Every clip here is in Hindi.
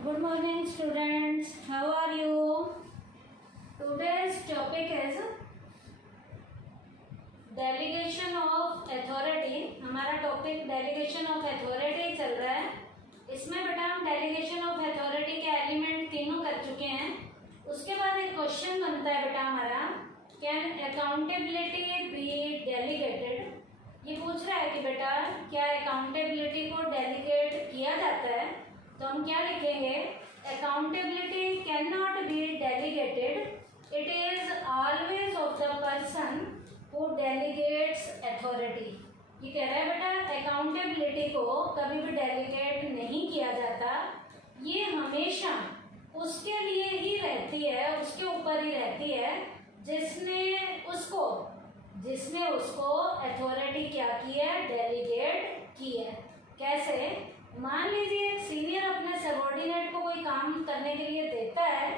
Good morning students, how are you? Today's topic is delegation of authority. हमारा टॉपिक delegation of authority चल रहा है. इसमें बेटा हम delegation of authority के एलिमेंट तीनों कर चुके हैं. उसके बाद एक क्वेश्चन बनता है बेटा हमारा, कैन अकाउंटेबिलिटी बी डेलीगेटेड. ये पूछ रहा है कि बेटा क्या अकाउंटेबिलिटी को डेलीगेट किया जाता है. तो हम क्या लिखेंगे, accountability can not be delegated, it is always of the person who delegates authority. ये कह रहा है बेटा अकाउंटेबिलिटी को कभी भी डेलीगेट नहीं किया जाता, ये हमेशा उसके लिए ही रहती है, उसके ऊपर ही रहती है जिसने उसको अथॉरिटी क्या की है, डेलीगेट की है. कैसे, मान लीजिए एक सीनियर अपने सबॉर्डिनेट को कोई काम करने के लिए देता है,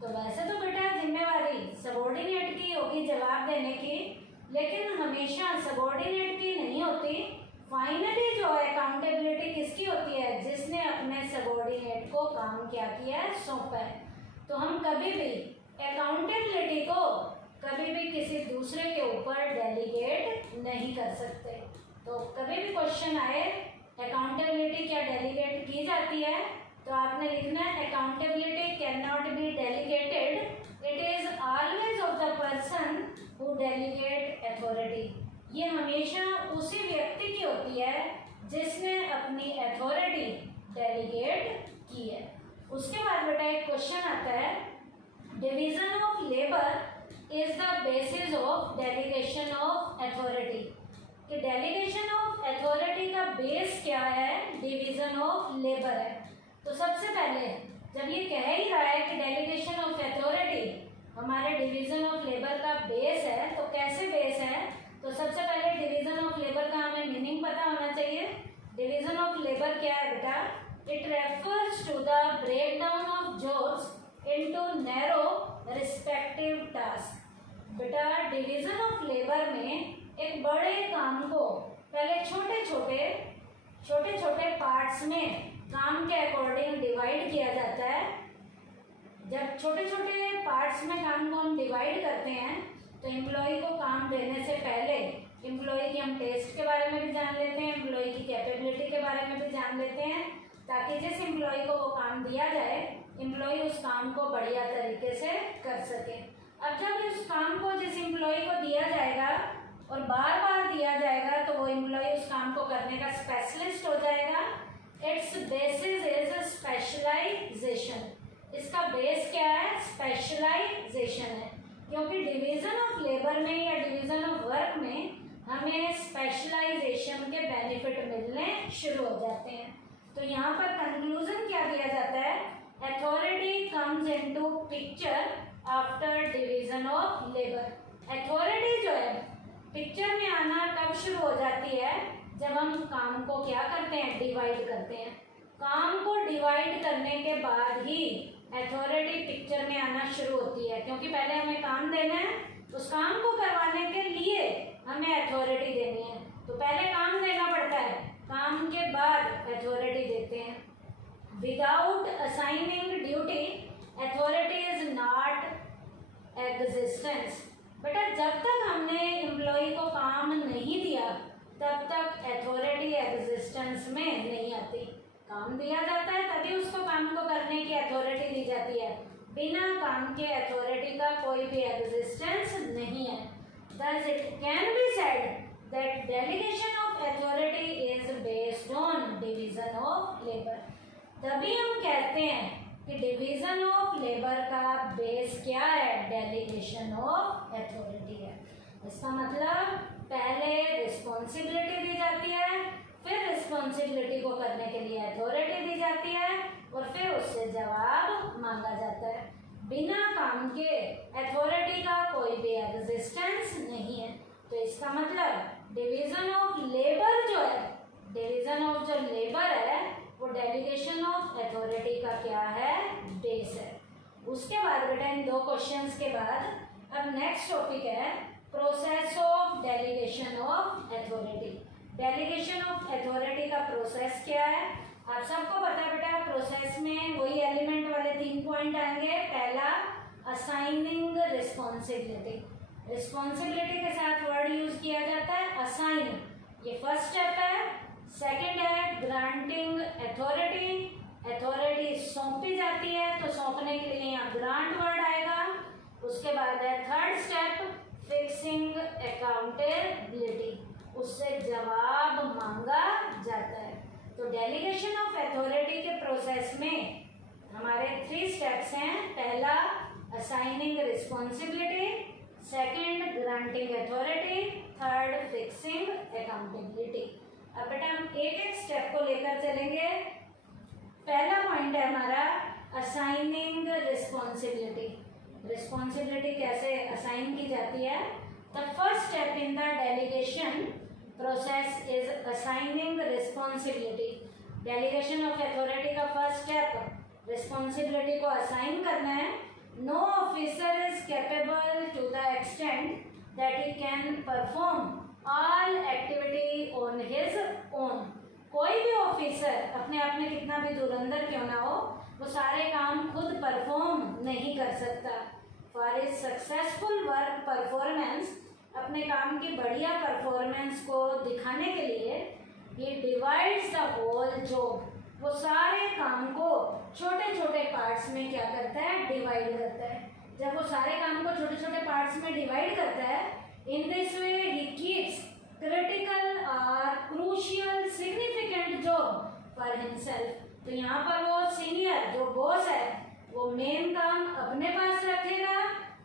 तो वैसे तो बेटा जिम्मेवारी सबॉर्डिनेट की होगी जवाब देने की, लेकिन हमेशा सबॉर्डिनेट की नहीं होती. फाइनली जो अकाउंटेबिलिटी किसकी होती है, जिसने अपने सबॉर्डिनेट को काम क्या किया है, सौंपा है. तो हम कभी भी अकाउंटेबिलिटी को कभी भी किसी दूसरे के ऊपर डेलीगेट नहीं कर सकते. तो कभी भी क्वेश्चन आए अकाउंटेबिलिटी क्या डेलीगेट की जाती है, तो आपने लिखना है accountability can not be delegated, it is always of the person who delegate authority. ये हमेशा उसी व्यक्ति की होती है जिसने अपनी अथॉरिटी डेलीगेट की है. उसके बाद बेटा एक क्वेश्चन आता है, division of labour is the basis of delegation of authority. कि डेलीगेशन ऑफ अथॉरिटी का बेस क्या है, डिवीजन ऑफ लेबर है. तो सबसे पहले जब ये कह ही रहा है कि डेलीगेशन ऑफ अथॉरिटी हमारे डिवीजन ऑफ लेबर का बेस है, तो कैसे बेस है, तो सबसे पहले डिवीजन ऑफ लेबर का हमें मीनिंग पता होना चाहिए. डिवीजन ऑफ लेबर क्या है बेटा, it refers to the breakdown of jobs into narrow respective task. बेटा डिवीजन ऑफ लेबर में एक बड़े काम को पहले छोटे छोटे पार्ट्स में काम के अकॉर्डिंग डिवाइड किया जाता है. जब छोटे छोटे पार्ट्स में काम को हम डिवाइड करते हैं, तो एम्प्लॉय को काम देने से पहले एम्प्लॉय की हम टेस्ट के बारे में भी जान लेते हैं, एम्प्लॉय की कैपेबिलिटी के बारे में भी जान लेते हैं, ताकि जिस एम्प्लॉय को वो काम दिया जाए, एम्प्लॉय उस काम को बढ़िया तरीके से कर सके. अब जब उस काम को जिस एम्प्लॉय को दिया जाएगा और बार बार दिया जाएगा, तो वो एम्प्लॉय उस काम को करने का स्पेशलिस्ट हो जाएगा. Its basis is specialization. इसका बेस क्या है, स्पेशलाइजेशन है. क्योंकि डिवीजन ऑफ लेबर में या डिवीजन ऑफ वर्क में हमें स्पेशलाइजेशन के बेनिफिट मिलने शुरू हो जाते हैं. तो यहाँ पर कंक्लूजन क्या दिया जाता है, authority comes into picture after division of labour. Authority जो है पिक्चर में आना कब शुरू हो जाती है, जब हम काम को क्या करते हैं, डिवाइड करते हैं. काम को डिवाइड करने के बाद ही अथॉरिटी पिक्चर में आना शुरू होती है, क्योंकि पहले हमें काम देना है, उस काम को करवाने के लिए हमें अथॉरिटी देनी है. तो पहले काम देना पड़ता है, काम के बाद अथॉरिटी देते हैं. Without assigning duty authority is not existence. बेटा जब तक हमने एम्प्लॉय को काम नहीं दिया, तब तक अथॉरिटी एग्जिस्टेंस में नहीं आती. काम दिया जाता है तभी उसको काम को करने की अथॉरिटी दी जाती है. बिना काम के अथॉरिटी का कोई भी एग्जिस्टेंस नहीं है. Thus it can be said that delegation of authority is based on division of labor. तभी हम कहते हैं कि डिवीजन ऑफ लेबर का बेस क्या है, डेलीगेशन ऑफ अथॉरिटी है. इसका मतलब पहले रिस्पॉन्सिबिलिटी दी जाती है, फिर रिस्पॉन्सिबिलिटी को करने के लिए अथॉरिटी दी जाती है, और फिर उससे जवाब मांगा जाता है. बिना काम के अथॉरिटी का कोई भी एग्जिस्टेंस नहीं है. तो इसका मतलब डिवीजन ऑफ लेबर जो है, डिवीजन ऑफ जो लेबर है, वो डेलीगेशन ऑफ अथॉरिटी का क्या है, बेस है. उसके बाद बेटा इन दो क्वेश्चंस के बाद अब नेक्स्ट टॉपिक है process of delegation of authority. Delegation of authority का प्रोसेस क्या है, आप सबको पता है बेटा. प्रोसेस में वही पॉइंट आएंगे। पहला असाइनिंग रिस्पॉन्सिबिलिटी, रिस्पॉन्सिबिलिटी के साथ वर्ड यूज किया जाता है असाइन, ये फर्स्ट स्टेप है। सेकंड है ग्रांटिंग अथॉरिटी, अथॉरिटी सौंपी जाती है तो सौंपने के लिए यहाँ ग्रांट वर्ड आएगा। उसके बाद है थर्ड स्टेप फिक्सिंग अकाउंटेबिलिटी, उससे जवाब मांगा जाता है। तो डेलीगेशन ऑफ अथॉरिटी के प्रोसेस में हमारे 3 स्टेप्स हैं। पहला assigning responsibility, second granting authority, third fixing accountability. अब बेटा हम एक एक स्टेप को लेकर चलेंगे। पहला पॉइंट है हमारा असाइनिंग रिस्पॉन्सिबिलिटी, रिस्पॉन्सिबिलिटी कैसे असाइन की जाती है। The first step in the delegation process is assigning responsibility. Delegation of authority का फर्स्ट स्टेप रिस्पॉन्सिबिलिटी को असाइन करना है। No officer is capable to the extent that he can perform all activity on his own. कोई भी ऑफिसर अपने आप में कितना भी धुरंधर क्यों ना हो, वो सारे काम खुद परफॉर्म नहीं कर सकता। For his successful work performance, अपने काम की बढ़िया परफॉर्मेंस को दिखाने के लिए ही डिवाइड्स द होल जॉब, वो सारे काम को छोटे छोटे पार्ट्स में क्या करता है, डिवाइड करता है। जब वो सारे काम को छोटे छोटे पार्ट्स में डिवाइड करता है, in this way he keeps critical और crucial significant job for himself. तो यहाँ पर वो सीनियर जो बॉस है वो मेन काम अपने पास रखेगा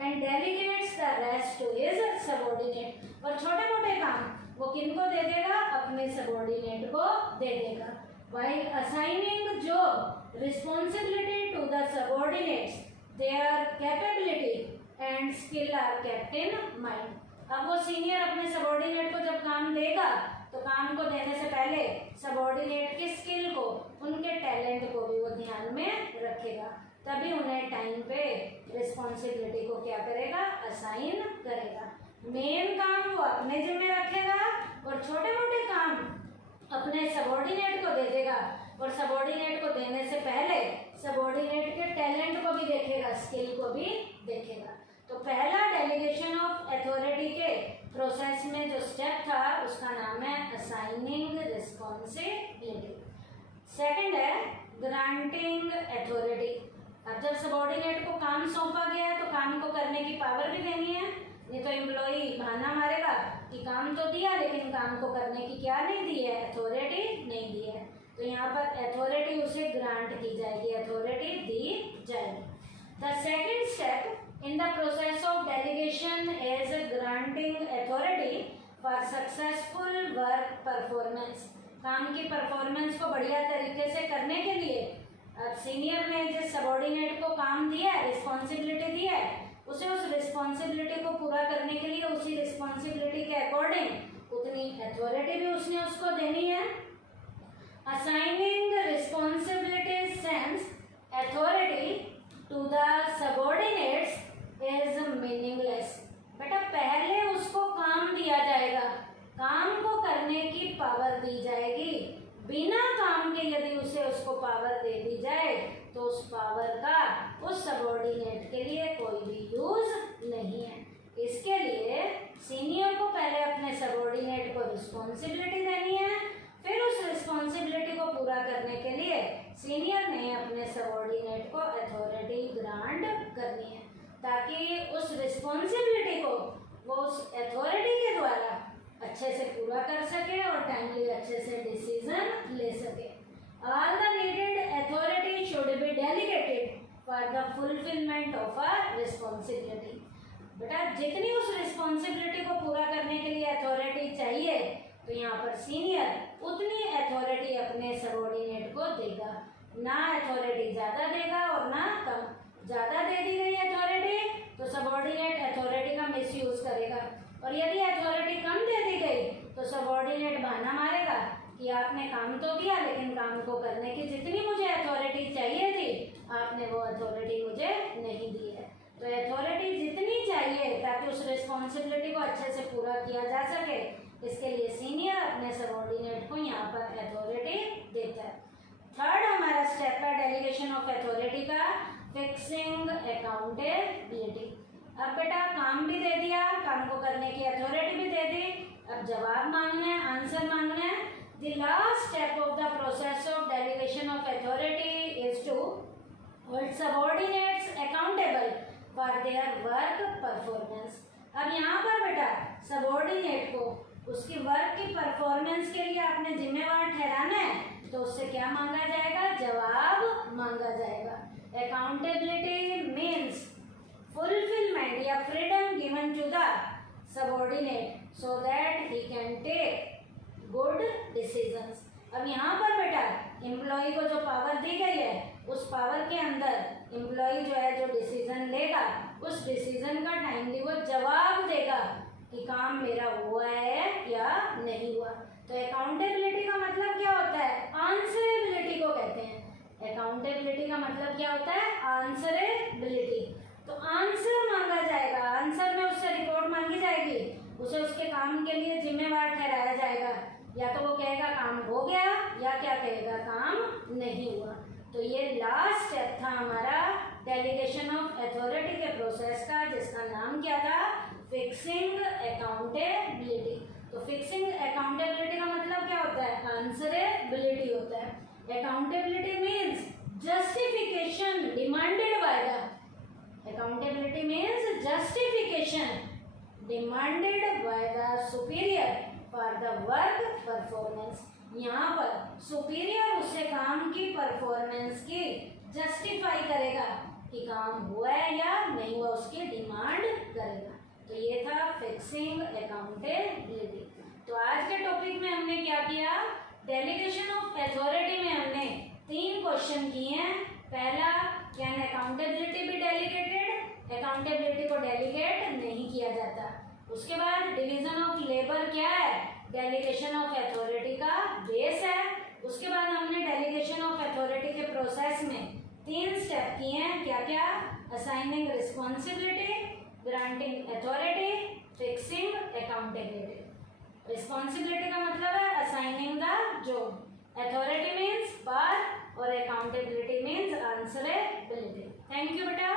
and delegates the rest to his subordinate, और छोटे मोटे काम वो किनको दे देगा, अपने सबऑर्डिनेट को दे देगा। While assigning job responsibility to the subordinates, their capability and skill are kept in mind. अब वो सीनियर अपने सबऑर्डिनेट को जब काम देगा तो काम को देने से पहले सबऑर्डिनेट की स्किल को, उनके टैलेंट को भी वो ध्यान में रखेगा, तभी उन्हें टाइम पे रिस्पॉन्सिबिलिटी को क्या करेगा, असाइन करेगा। मेन काम वो अपने जिम्मे रखेगा और छोटे मोटे काम अपने सबऑर्डिनेट को दे देगा, और सबऑर्डिनेट को देने से पहले सबऑर्डिनेट के टैलेंट को भी देखेगा, स्किल को भी देखेगा। तो पहला डेलीगेशन ऑफ अथॉरिटी के प्रोसेस में जो स्टेप था उसका नाम है असाइनिंग रिस्पॉन्सिबिलिटी। सेकंड है ग्रांटिंग अथॉरिटी। अब जब सबऑर्डिनेट को काम सौंपा गया है तो काम को करने की पावर भी देनी है, नहीं तो एम्प्लॉई बहाना मारेगा कि काम तो दिया लेकिन काम को करने की क्या नहीं दी है, अथॉरिटी नहीं दी है। तो यहाँ पर अथॉरिटी उसे ग्रांट की जाएगी, अथॉरिटी दी जाएगी। The second step in the process of delegation is granting authority for successful work performance. काम की परफॉर्मेंस को बढ़िया तरीके से करने के लिए अब सीनियर ने जिस सबऑर्डिनेट को काम दिया है, रिस्पॉन्सिबिलिटी दी है, उसे उस रिस्पॉन्सिबिलिटी को पूरा करने के लिए उसी रिस्पॉन्सिबिलिटी के अकॉर्डिंग उतनी अथॉरिटी भी उसने उसको देनी है। Assigning responsibility sans authority to the subordinates is meaningless. बेटा पहले उसको काम दिया जाएगा, काम को करने की पावर दी जाएगी, बिना काम के यदि उसे उसको पावर दे दी जाए तो उस पावर का उस सबऑर्डिनेट के लिए कोई भी यूज नहीं है। इसके लिए सीनियर को पहले अपने सबऑर्डिनेट को रिस्पॉन्सिबिलिटी देनी है, फिर उस रिस्पॉन्सिबिलिटी को पूरा करने के लिए सीनियर ने अपने सबऑर्डिनेट को अथॉरिटी ग्रांट करनी है, ताकि उस रिस्पॉन्सिबिलिटी को वो उस अथॉरिटी के द्वारा अच्छे से पूरा कर सके और टाइमली अच्छे से डिसीजन ले सके। All the needed authority should be delegated for the fulfillment of a responsibility. बेटा जितनी उस रिस्पॉन्सिबिलिटी को पूरा करने के लिए अथॉरिटी चाहिए तो यहाँ पर सीनियर उतनी अथॉरिटी अपने सबऑर्डिनेट को देगा, ना अथॉरिटी ज़्यादा देगा और ना कम। ज़्यादा दे दी गई अथॉरिटी तो सबऑर्डिनेट अथॉरिटी का मिसयूज करेगा, और यदि अथॉरिटी कम दे दी गई तो सबऑर्डिनेट बहाना मारेगा कि आपने काम तो दिया लेकिन काम को करने की जितनी मुझे अथॉरिटी चाहिए थी आपने वो अथॉरिटी मुझे नहीं दी है। तो अथॉरिटी जितनी चाहिए ताकि उस रिस्पॉन्सिबिलिटी को अच्छे से पूरा किया जा सके, इसके लिए सीनियर अपने सबऑर्डिनेट को यहाँ पर अथॉरिटी देता है। थर्ड हमारा स्टेप है डेलीगेशन ऑफ अथॉरिटी का फिक्सिंग अकाउंटेबिलिटी। अब बेटा काम भी दे दिया, काम को करने की अथॉरिटी भी दे दी, अब जवाब मांगना है, आंसर मांगना है। The last step of the process of delegation of authority is to hold subordinates accountable for their work performance. अब यहाँ पर बेटा सबऑर्डिनेट को उसकी वर्क की परफॉर्मेंस के लिए आपने जिम्मेवार ठहराना है, तो उससे क्या मांगा जाएगा? जवाब मांगा जाएगा। अकाउंटेबिलिटी मीन्स फुलफिलमेंट या freedom given to the subordinate so that he can take good decisions. अब यहाँ पर बेटा एम्प्लॉय को जो पावर दी गई है, उस पावर के अंदर एम्प्लॉय जो है जो डिसीजन लेगा, उस डिसीजन का टाइमली वो जवाब देगा कि काम मेरा हुआ है या नहीं हुआ। तो अकाउंटेबिलिटी का मतलब क्या होता है? आंसरेबिलिटी को कहते हैं। अकाउंटेबिलिटी का मतलब क्या होता है? आंसरेबिलिटी। तो आंसर मांगा जाएगा, आंसर में उससे रिपोर्ट मांगी जाएगी, उसे उसके काम के लिए जिम्मेवार ठहराया जाएगा। या तो वो कहेगा काम हो गया, या क्या कहेगा काम नहीं हुआ। तो ये लास्ट स्टेप था हमारा डेलीगेशन ऑफ अथॉरिटी के प्रोसेस का, जिसका नाम क्या था? Fixing accountability. तो फिक्सिंग अकाउंटेबिलिटी का मतलब क्या होता है? आंसरेबिलिटी होता है। Accountability means justification demanded by the Accountability means justification demanded by the superior for the work performance। यहाँ पर सुपीरियर उससे काम की परफॉर्मेंस की जस्टिफाई करेगा कि काम हुआ है या नहीं हुआ, उसकी डिमांड करेगा। तो ये था फिक्सिंग अकाउंटेबिलिटी। तो आज के टॉपिक में हमने क्या किया? डेलीगेशन ऑफ अथॉरिटी में हमने 3 क्वेश्चन किए हैं। पहला, can accountability be delegated? Accountability को डेलीगेट नहीं किया जाता। उसके बाद डिवीजन ऑफ लेबर क्या है? डेलीगेशन ऑफ अथॉरिटी का बेस है। उसके बाद हमने डेलीगेशन ऑफ अथॉरिटी के प्रोसेस में 3 स्टेप किए हैं। क्या क्या? Assigning responsibility, granting authority, fixing accountability. Responsibility का मतलब है assigning the job, authority means power और accountability means answerability. Thank you बेटा।